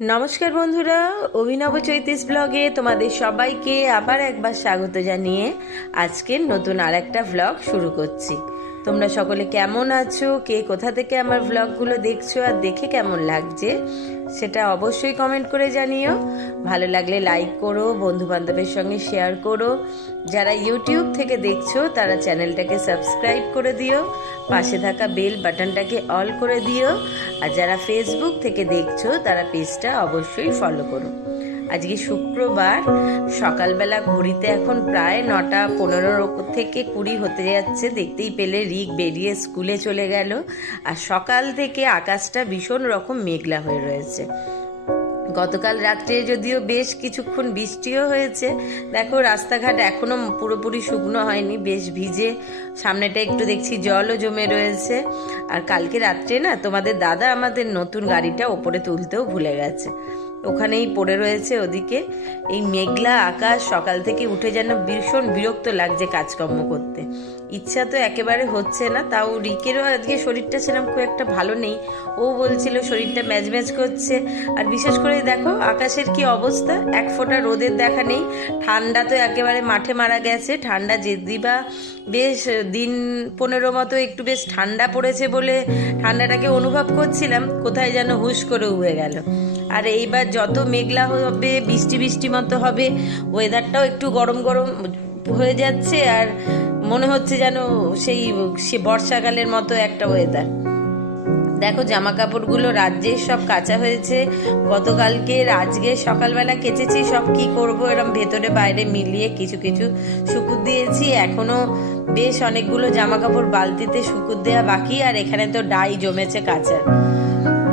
নমস্কার বন্ধুরা, অভিনব চৈতিস ব্লগে তোমাদের সবাইকে আবার একবার স্বাগত জানিয়ে আজকের নতুন আর একটা ভ্লগ শুরু করছি। তোমরা সকলে কেমন আছো? কে কোথা থেকে আমার ভ্লগগুলো দেখছ আর দেখে কেমন লাগছে? সেটা অবশ্যই কমেন্ট করে জানিও। ভালো লাগলে লাইক করো বন্ধু বান্ধবের সঙ্গে শেয়ার করো। যারা ইউটিউব থেকে দেখছ, তারা চ্যানেলটাকে সাবস্ক্রাইব করে দিও। পাশে থাকা বেল বাটনটাকে অল করে দিও। আর যারা ফেসবুক থেকে দেখছ, তারা পেজটা অবশ্যই ফলো করো। আজকে শুক্রবার, সকালবেলা ঘড়িতে এখন প্রায় নটা পনেরো থেকে কুড়ি হতে যাচ্ছে। দেখতেই পেলে রিক বেরিয়ে স্কুলে চলে গেল আর সকাল থেকে আকাশটা ভীষণ রকম মেঘলা হয়ে রয়েছে। গতকাল রাত্রে যদিও বেশ কিছুক্ষণ বৃষ্টিও হয়েছে। দেখো, রাস্তাঘাট এখনও পুরোপুরি শুকনো হয়নি, বেশ ভিজে। সামনেটা একটু দেখছি জলও জমে রয়েছে। আর কালকে রাত্রে না তোমাদের দাদা আমাদের নতুন গাড়িটা ওপরে তুলতেও ভুলে গেছে। ওখানেই পড়ে রয়েছে ওদিকে। এই মেঘলা আকাশ সকাল থেকে উঠে যেন ভীষণ বিরক্ত লাগছে কাজকর্ম করতে। ইচ্ছা তো একেবারে হচ্ছে না, তাও রিকেরও আজকে শরীরটা সেরকম খুব একটা ভালো নেই। ও বলছিল শরীরটা ম্যাচ ম্যাচ করছে। আর বিশেষ করে দেখো আকাশের কি অবস্থা, এক ফোঁটা রোদের দেখা নেই। ঠান্ডা তো একেবারে মাঠে মারা গেছে, ঠান্ডা যেদি বা বেশ দিন পনেরো মতো একটু বেশ ঠান্ডা পড়েছে বলে ঠান্ডাটাকে অনুভব করছিলাম, কোথায় যেন হুশ করে উয়ে গেল। আর এইবার যত মেঘলা হবে, বৃষ্টি বৃষ্টি মতো হবে ওয়েদারটাও একটু গরম গরম হয়ে যাচ্ছে আর মনে হচ্ছে যেন সেই, সে বর্ষাকালের মতো একটা ওয়েদার দেখো জামা কাপড়গুলো রাজ্যে সব কাঁচা হয়েছে। গতকালকে, আজকে সকালবেলা কেচেছি, সব কি করব এরম ভেতরে বাইরে মিলিয়ে কিছু কিছু শুকুর দিয়েছি। এখনও বেশ অনেকগুলো জামা কাপড় বালতিতে শুকুর দেওয়া বাকি আর এখানে তো ডাই জমেছে কাঁচা।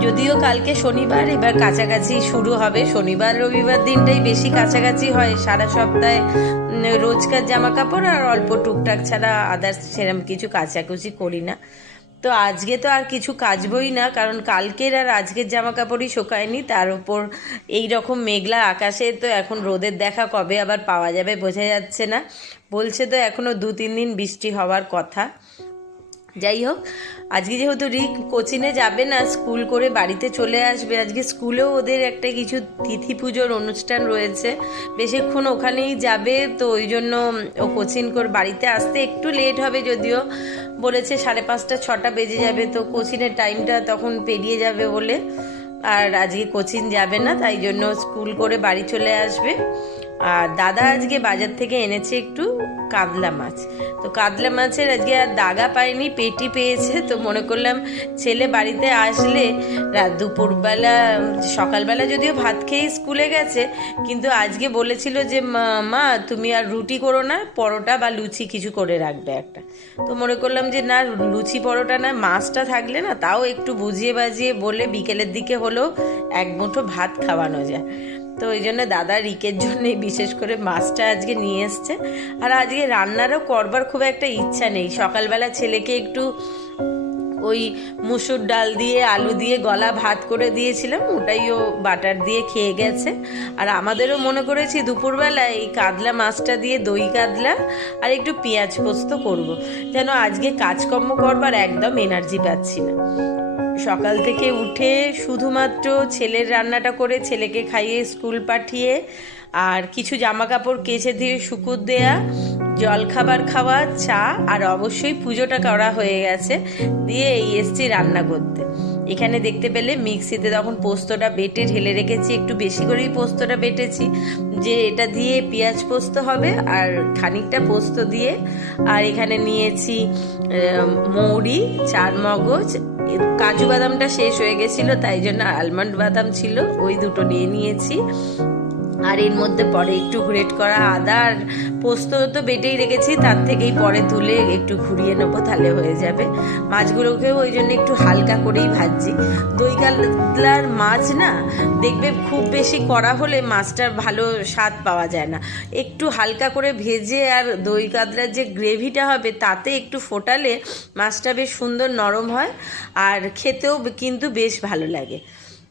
যদিও কালকে শনিবার, এবার কাছাকাছি শুরু হবে। শনিবার, রবিবার দিনটাই বেশি কাছাকাছি হয়। সারা সপ্তাহে রোজকার জামা কাপড় আর অল্প টুকটাক ছাড়া আদার্স সেরম কিছু কাচাকুচি করি না। তো আজকে তো আর কিছু কাচবই না, কারণ কালকের আর আজকের জামা কাপড়ই শোকায়নি। তার উপর এই রকম মেঘলা আকাশে তো এখন রোদের দেখা কবে আবার পাওয়া যাবে বোঝা যাচ্ছে না। বলছে তো এখনও দু তিন দিন বৃষ্টি হওয়ার কথা। যাই হোক, আজকে যেহেতু রিক কোচিনে যাবে না, স্কুল করে বাড়িতে চলে আসবে, আজকে স্কুলেও ওদের একটা কিছু তিথি পুজোর অনুষ্ঠান রয়েছে। বেশিক্ষণ ওখানেই যাবে, তো ওই জন্য ও কোচিং করে বাড়িতে আসতে একটু লেট হবে যদিও। বলেছে সাড়ে পাঁচটা, ছটা বেজে যাবে, তো কোচিনের টাইমটা তখন পেরিয়ে যাবে বলে। আর আজকে কোচিং যাবে না, তাই জন্য স্কুল করে বাড়ি চলে আসবে। আর দাদা আজকে বাজার থেকে এনেছে একটু কাতলা মাছ। তো কাতলা মাছের আজকে আর দাগা পায়নি, পেটি পেয়েছে। তো মনে করলাম ছেলে বাড়িতে আসলে রাত দুপুরবেলা, সকালবেলা যদিও ভাত খেয়ে স্কুলে গেছে, কিন্তু আজকে বলেছিল যে মা, তুমি আর রুটি করো না, পরোটা বা লুচি কিছু করে রাখবে একটা। তো মনে করলাম যে, না, লুচি পরোটা না, মাছটা থাকলে না, তাও একটু বুঝিয়ে বাজিয়ে বলে বিকেলের দিকে হলেও এক মুঠো ভাত খাওয়ানো যায়। তো ওই জন্য দাদা রিকের জন্য বিশেষ করে মাছটা আজকে নিয়ে এসছে। আর আজকে রান্নারও করবার খুব একটা ইচ্ছা নেই। সকালবেলা ছেলেকে একটু ওই মুসুর ডাল দিয়ে, আলু দিয়ে, গলা ভাত করে দিয়েছিলাম। ওটাই ও বাটার দিয়ে খেয়ে গেছে। আর আমাদেরও মনে করেছি দুপুরবেলা এই কাতলা মাছটা দিয়ে দই কাতলা আর একটু পেঁয়াজ পোস্ত করব। যেন আজকে কাজকর্ম করবার একদম এনার্জি পাচ্ছি না। সকাল থেকে উঠে শুধুমাত্র ছেলের রান্নাটা করে ছেলেকে খাইয়ে স্কুল পাঠিয়ে আর কিছু জামা কাপড় কেচে দিয়ে শুকুর দেয়া, জলখাবার খাওয়া, চা আর অবশ্যই পুজোটা করা হয়ে গেছে দিয়ে এই এসছি রান্না করতে। এখানে দেখতে পেলে মিক্সিতে তখন পোস্তটা বেটে ঢেলে রেখেছি, একটু বেশি করেই পোস্তটা বেটেছি, যে এটা দিয়ে পেঁয়াজ পোস্ত হবে আর খানিকটা পোস্ত দিয়ে। আর এখানে নিয়েছি মৌরি চার মগজ কাজু বাদামটা শেষ হয়ে গেছিল তাই জন্য আলমন্ড বাদাম ছিল ওই দুটো নিয়ে নিয়েছি। আর এর মধ্যে পরে একটু গ্রেট করা আদা আর পোস্ত তো বেটেই রেখেছি, তার থেকেই পরে তুলে একটু ঘুরিয়ে নেব, তাহলে হয়ে যাবে। মাছগুলোকেও ওই জন্য একটু হালকা করেই ভাজছি। দই কাতলার মাছ না, দেখবে খুব বেশি করা হলে মাছটার ভালো স্বাদ পাওয়া যায় না। একটু হালকা করে ভেজে আর দই কাতলার যে গ্রেভিটা হবে, তাতে একটু ফোটালে মাছটা বেশ সুন্দর নরম হয়, আর খেতেও কিন্তু বেশ ভালো লাগে।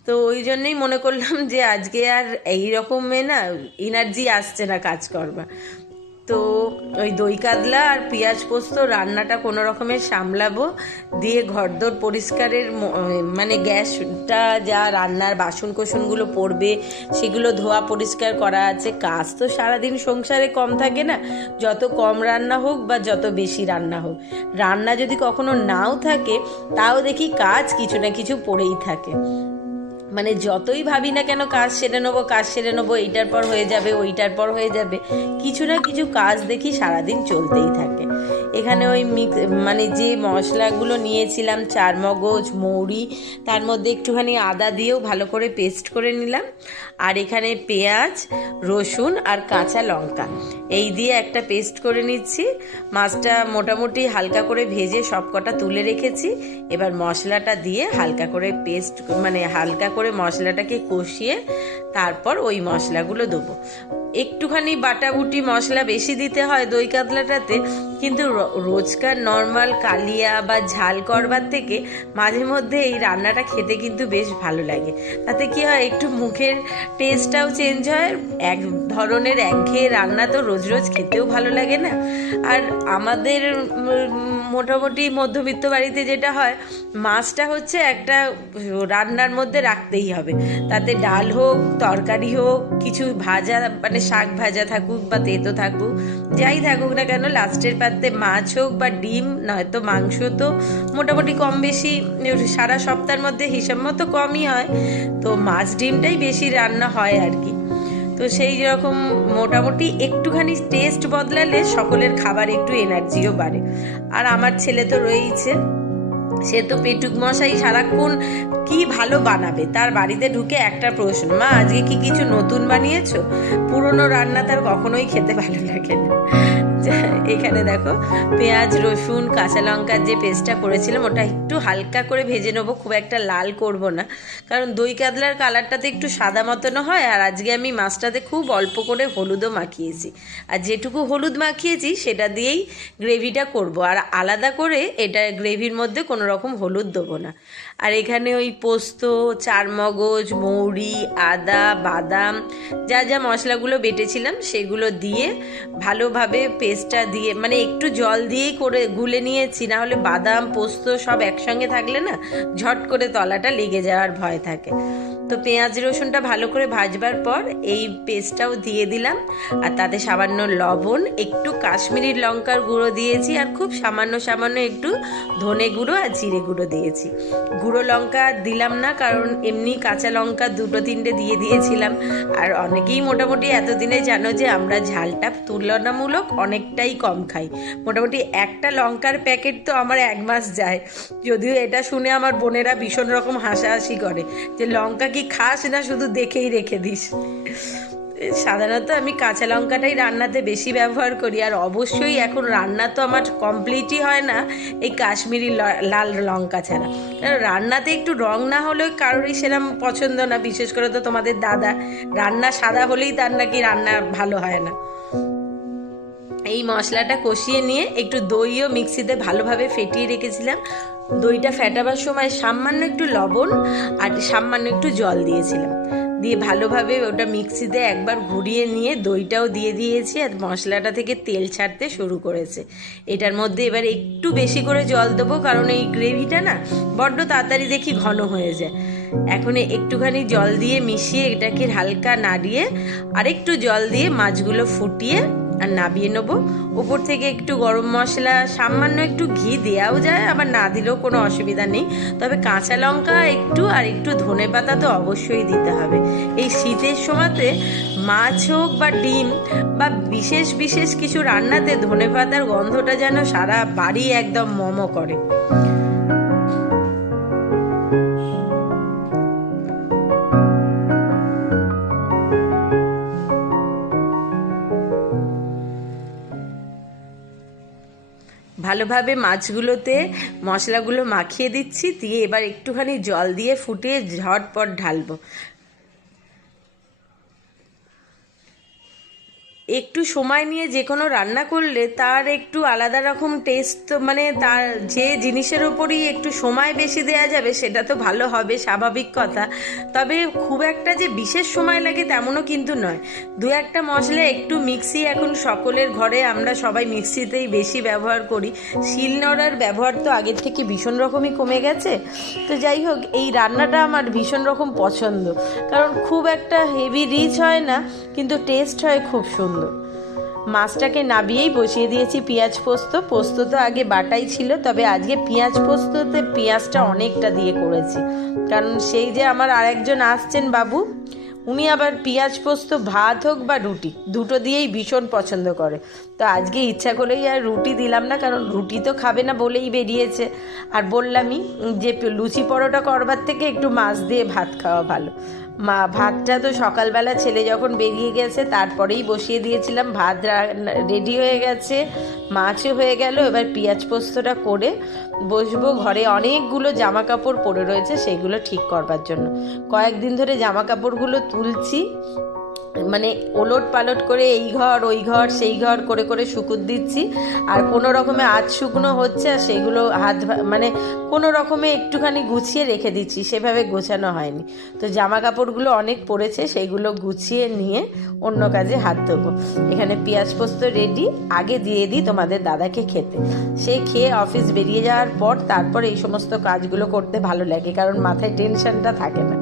তো ওই জন্যই মনে করলাম যে আজকে আর এই রকমে না এনার্জি আসছে না কাজ করবার তো ওই দই কাতলা আর পেঁয়াজ পোস্ত রান্নাটা কোনো রকমের সামলাবো, দিয়ে ঘরদোর পরিষ্কারের মানে গ্যাসটা যা রান্নার বাসন কোসনগুলো পড়বে, সেগুলো ধোয়া পরিষ্কার করা আছে। কাজ তো সারাদিন সংসারে কম থাকে না, যত কম রান্না হোক বা যত বেশি রান্না হোক। রান্না যদি কখনো নাও থাকে, তাও দেখি কাজ কিছু না কিছু পড়েই থাকে। মানে যতই ভাবি না কেন কাজ সেরে নেব, কাজ সেরে নেব, এইটার পর হয়ে যাবে, ওইটার পর হয়ে যাবে, কিছু না কিছু কাজ দেখি সারাদিন চলতেই থাকে। এখানে ওই মিক্স মানে যে মশলাগুলো নিয়েছিলাম, চার মগজ, মৌরি, তার মধ্যে একটুখানি আদা দিয়েও ভালো করে পেস্ট করে নিলাম। আর এখানে পেঁয়াজ, রসুন আর কাঁচা লঙ্কা, এই দিয়ে একটা পেস্ট করে নিচ্ছি। মাছটা মোটামুটি হালকা করে ভেজে সব কটা তুলে রেখেছি। এবার মশলাটা দিয়ে হালকা করে পেস্ট মানে হালকা করে মশলাটাকে কষিয়ে তারপর ওই মশলাগুলো দেবো। একটুখানি বাটাবুটি মশলা বেশি দিতে হয় দই কাতলাটাতে, কিন্তু রোজকার নর্মাল কালিয়া বা ঝাল করবার থেকে মাঝে মধ্যে এই রান্নাটা খেতে কিন্তু বেশ ভালো লাগে। তাতে কি হয়, একটু মুখের টেস্টটাও চেঞ্জ হয়, এক ধরনের একঘেয়ে রান্না তো রোজ রোজ খেতেও ভালো লাগে না। আর আমাদের মোটামুটি মধ্যবিত্ত বাড়িতে যেটা হয়, মাছটা হচ্ছে একটা রান্নার মধ্যে রাখতেই হবে। তাতে ডাল হোক, তরকারি হোক, কিছু ভাজা মানে শাক ভাজা থাকুক বা তেতো থাকুক, যাই থাকুক না কেন, লাস্টের পাতে মাছ হোক বা ডিম, নয়তো মাংস তো মোটামুটি কম বেশি, সারা সপ্তাহের মধ্যে হিসাব মতো কমই হয়। তো মাছ ডিমটাই বেশি রান্না হয় আর কি। তো সেই যেরকম মোটামুটি একটুখানি টেস্ট বদলালে সকলের খাবার একটু এনার্জিও বাড়ে। আর আমার ছেলে তো রয়েইছে। সে তো পেটুক মশাই সারাক্ষণ কি ভালো বানাবে, তার বাড়িতে ঢুকে একটা প্রশ্ন, মা, আজকে কি কিছু নতুন বানিয়েছো? পুরনো রান্না তার কখনোই খেতে ভালো লাগে না। এখানে দেখো, পেঁয়াজ, রসুন, কাঁচা লঙ্কার যে পেস্টটা করেছিলাম, ওটা একটু হালকা করে ভেজে নেব, খুব একটা লাল করব না। কারণ দই কাতলার কালারটাতে একটু সাদা মতনও হয়, আর আজকে আমি মাছটাতে খুব অল্প করে হলুদও মাখিয়েছি। আর যেটুকু হলুদ মাখিয়েছি, সেটা দিয়েই গ্রেভিটা করব। আর আলাদা করে এটা গ্রেভির মধ্যে কোনো রকম হলুদ দেবো না। আর এখানে ওই পোস্ত, চারমগজ, মৌরি, আদা, বাদাম, যা যা মশলাগুলো বেটেছিলাম, সেগুলো দিয়ে ভালোভাবে পেস্টটা দিয়ে মানে একটু জল দিয়েই করে গুলে নিয়েছি, না হলে বাদাম, পোস্ত সব একসঙ্গে থাকলে না ঝট করে তলাটা লেগে যাওয়ার ভয় থাকে। তো পেঁয়াজ রসুনটা ভালো করে ভাজবার পর এই পেস্টটাও দিয়ে দিলাম। আর তাতে সামান্য লবণ, একটু কাশ্মীরি লঙ্কার গুঁড়ো দিয়েছি, আর খুব সামান্য সামান্য একটু ধনে গুঁড়ো আর জিরে গুঁড়ো দিয়েছি। গুঁড়ো লঙ্কা দিলাম না, কারণ এমনি কাঁচা লঙ্কা দুটো তিনটে দিয়ে দিয়েছিলাম। আর অনেকেই মোটামুটি এতদিনে জানো যে আমরা ঝালটা তুলনামূলক অনেকটাই কম খাই। মোটামুটি একটা লঙ্কার প্যাকেট তো আমার এক মাস যায়। যদিও এটা শুনে আমার বোনেরা ভীষণ রকম হাসাহাসি করে যে, লঙ্কা কি খাস না শুধু দেখেই রেখে দিস? সাধারণত আমি কাঁচা লঙ্কাটাই রান্নাতে বেশি ব্যবহার করি। আর অবশ্যই এখন রান্না তো আমার কমপ্লিটই হয় না এই কাশ্মীরি লাল লঙ্কা ছাড়া। রান্নাতে একটু রং না হলেও কারোরই সেরকম পছন্দ না। বিশেষ করে তো তোমাদের দাদা, রান্না সাদা হলেই তার নাকি রান্না ভালো হয় না। এই মশলাটা কষিয়ে নিয়ে একটু দইও মিক্সিতে ভালোভাবে ফেটিয়ে রেখেছিলাম। দইটা ফেটাবার সময় সামান্য একটু লবণ আর সামান্য একটু জল দিয়েছিলাম। দিয়ে ভালোভাবে ওটা মিক্সিতে একবার ঘুরিয়ে নিয়ে দইটাও দিয়ে দিয়েছি আর মশলাটা থেকে তেল ছাড়তে শুরু করেছে। এটার মধ্যে এবার একটু বেশি করে জল দেবো কারণ এই গ্রেভিটা না বড্ড তাড়াতাড়ি দেখি ঘন হয়ে যায়। এখন একটুখানি জল দিয়ে মিশিয়ে এটাকে হালকা নাড়িয়ে আরেকটু জল দিয়ে মাছগুলো ফুটিয়ে আর নাবিয়ে নেব। উপর থেকে একটু গরম মশলা, সামান্য একটু ঘি দেওয়াও যায়, আবার না দিলেও কোনো অসুবিধা নেই। তবে কাঁচা লঙ্কা একটু আর একটু ধনে পাতা তো অবশ্যই দিতে হবে। এই শীতের সময়তে মাছ হোক বা ডিম বা বিশেষ বিশেষ কিছু রান্নাতে ধনে পাতার গন্ধটা যেন সারা বাড়ি একদম মম করে। ভালোভাবে মাছগুলোতে মশলাগুলো মাখিয়ে দিচ্ছি দিয়ে এবার একটুখানি জল দিয়ে ফুটিয়ে ঝটপট ঢালবো। একটু সময় নিয়ে যে কোনো রান্না করলে তার একটু আলাদা রকম টেস্ট মানে তার যে জিনিসের ওপরই একটু সময় বেশি দেওয়া যাবে সেটা তো ভালো হবে, স্বাভাবিক কথা। তবে খুব একটা যে বিশেষ সময় লাগে তেমনও কিন্তু নয়। দু একটা মশলা একটু মিক্সি এখন সকলের ঘরে, আমরা সবাই মিক্সিতেই বেশি ব্যবহার করি। শিলনোড়ার ব্যবহার তো আগের থেকে ভীষণ রকমই কমে গেছে। তো যাই হোক, এই রান্নাটা আমার ভীষণ রকম পছন্দ। কারণ খুব একটা হেভি রিচ হয় না, কিন্তু টেস্ট হয় খুব সুন্দর। মাছটাকে নাবিয়েই বসিয়ে দিয়েছি পেঁয়াজ পোস্ত। পোস্ত তো আগে বাটাই ছিল, তবে আজকে পেঁয়াজ পোস্ততে পেঁয়াজটা অনেকটা দিয়ে করেছি। কারণ সেই যে আমার আরেকজন আসছেন বাবু, উনি আবার পেঁয়াজ পোস্ত, ভাত হোক বা রুটি, দুটো দিয়েই ভীষণ পছন্দ করে। তো আজকে ইচ্ছা করেই আর রুটি দিলাম না, কারণ রুটি তো খাবে না বলেই বেরিয়েছে। আর বললামই যে লুচি পরোটা করবার থেকে একটু মাছ দিয়ে ভাত খাওয়া ভালো। মা, ভাতটা তো সকালবেলা ছেলে যখন বেরিয়ে গেছে, তারপরেই বসিয়ে দিয়েছিলাম। ভাত রেডি হয়ে গেছে, মাছও হয়ে গেল। এবার পেঁয়াজ পোস্তটা করে বসবো। ঘরে অনেকগুলো জামা কাপড় পরে রয়েছে, সেগুলো ঠিক করবার জন্য। কয়েকদিন ধরে জামা কাপড়গুলো তুলছি। মানে ওলট পালট করে এই ঘর, ওই ঘর, সেই ঘর করে করে শুকুর দিচ্ছি। আর কোনো রকমে আজ শুকনো হচ্ছে আর সেগুলো হাত মানে কোনো রকমে একটুখানি গুছিয়ে রেখে দিচ্ছি। সেভাবে গোছানো হয়নি। তো জামা কাপড়গুলো অনেক পড়েছে, সেগুলো গুছিয়ে নিয়ে অন্য কাজে হাত দেবো এখানে পেঁয়াজ পোস্ত রেডি আগে দিয়ে দিই তোমাদের দাদাকে খেতে। সে খেয়ে অফিস বেরিয়ে যাওয়ার পর তারপর এই সমস্ত কাজগুলো করতে ভালো লাগে, কারণ মাথায় টেনশনটা থাকে না।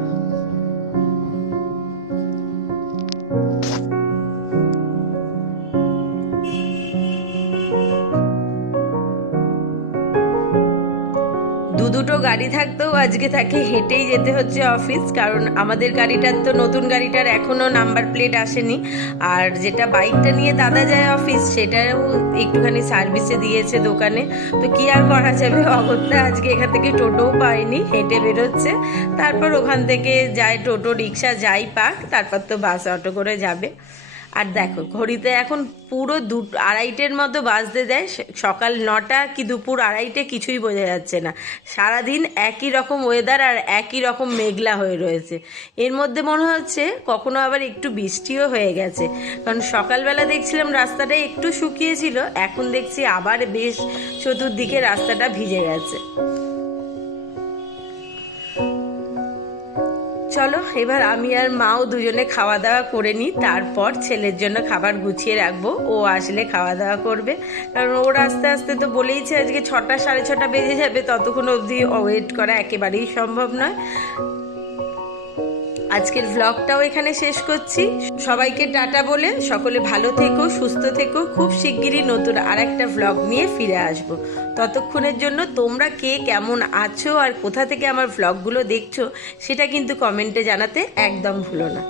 গাড়ি থাকতেও আজকে তাকে হেঁটেই যেতে হচ্ছে অফিস, কারণ আমাদের গাড়িটার তো নতুন গাড়িটার এখনও নাম্বার প্লেট আসেনি। আর যেটা বাইকটা নিয়ে দাদা যায় অফিস, সেটাও একটুখানি সার্ভিসে দিয়েছে দোকানে। তো কি আর করা যাবে? অগত্যা আজকে এখান থেকে টোটোও পায়নি, হেঁটে বেরোচ্ছে। তারপর ওখান থেকে যায় টোটো, রিক্সা যাই পাক, তারপর তো বাস, অটো করে যাবে। আর দেখো, ঘড়িতে এখন পুরো দু, আড়াইটের মতো বাজতে দেয় সকাল নটা কি দুপুর আড়াইটে কিছুই বোঝা যাচ্ছে না। সারাদিন একই রকম ওয়েদার আর একই রকম মেঘলা হয়ে রয়েছে। এর মধ্যে মনে হচ্ছে কখনো আবার একটু বৃষ্টিও হয়ে গেছে। কারণ সকালবেলা দেখছিলাম রাস্তাটা একটু শুকিয়েছিল, এখন দেখছি আবার বেশ চতুর্দিকে রাস্তাটা ভিজে গেছে। চলো, এবার আমি আর মাও দুজনে খাওয়া দাওয়া করে নিই। তারপর ছেলের জন্য খাবার গুছিয়ে রাখব। ও আসলে খাওয়া দাওয়া করবে। কারণ ওর আস্তে আস্তে তো বলেইছে, আজকে ছটা, সাড়ে ছটা বেজে যাবে। ততক্ষণ অবধি ওয়েট করা একেবারেই সম্ভব নয়। আজকের ভ্লগটাও এখানে শেষ করছি। সবাইকে টাটা বলে সকলে ভালো থেকো, সুস্থ থেকো। খুব শিগগিরই নতুন আর একটা ভ্লগ নিয়ে ফিরে আসব। ততক্ষণের জন্য তোমরা কে কেমন আছো আর কোথা থেকে আমার ভ্লগগুলো দেখছ, সেটা কিন্তু কমেন্টে জানাতে একদম ভুলো না।